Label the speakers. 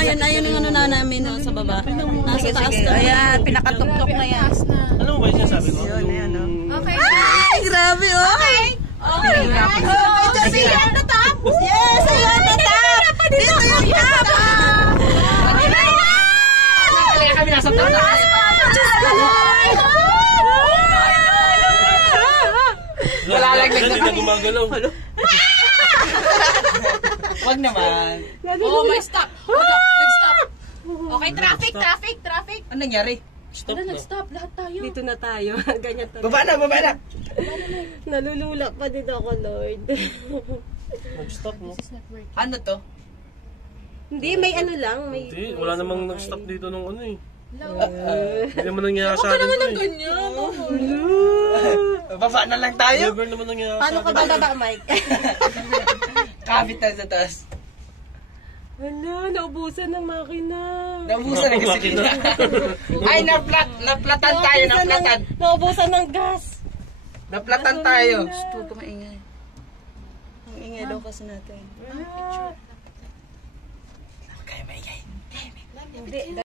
Speaker 1: ayun yung ano na namin sa baba. Nasa taas na.
Speaker 2: Ayan, pinakatuktok na yan.
Speaker 3: Alam mo ba yung sinasabi ko?
Speaker 1: Okay. Ay, grabe oh. Okay. Okay. Just say at the top. Yes, say at the top. Dito yung top.
Speaker 2: Kaya kami nasa taas.
Speaker 3: Malalaglag na kami. Gumagalaw.
Speaker 2: Wag naman.
Speaker 1: Oh, may stop. Nag-stop. Okay, traffic.
Speaker 2: Ano nangyari?
Speaker 3: Stop
Speaker 1: Wala,
Speaker 3: na.
Speaker 1: nag-stop. Lahat tayo.
Speaker 4: Dito na tayo. Ganyan tayo.
Speaker 2: Baba na.
Speaker 4: Nalulula pa din ako, Lord.
Speaker 3: Nag-stop mo.
Speaker 2: Ano to?
Speaker 4: Hindi, may ano lang. May
Speaker 3: Hindi, wala namang nag-stop dito nung ano eh. Hindi naman nangyayari sa akin to eh.
Speaker 1: Ganyan.
Speaker 2: Baba na lang tayo.
Speaker 3: Never naman nangyayari
Speaker 4: Paano
Speaker 3: sa
Speaker 4: ka
Speaker 3: akin.
Speaker 4: bababa, Mike?
Speaker 2: Kapit tayo sa taas.
Speaker 4: Hala, naubusan ng makina.
Speaker 2: Naubusan na kasi kita. Ay, naplatan tayo.
Speaker 4: Naubusan ng gas.
Speaker 2: Naplatan tayo.
Speaker 1: Huwag ka maingay. Ang ingay daw kasi natin.
Speaker 2: Okay, maingay.
Speaker 4: Hindi.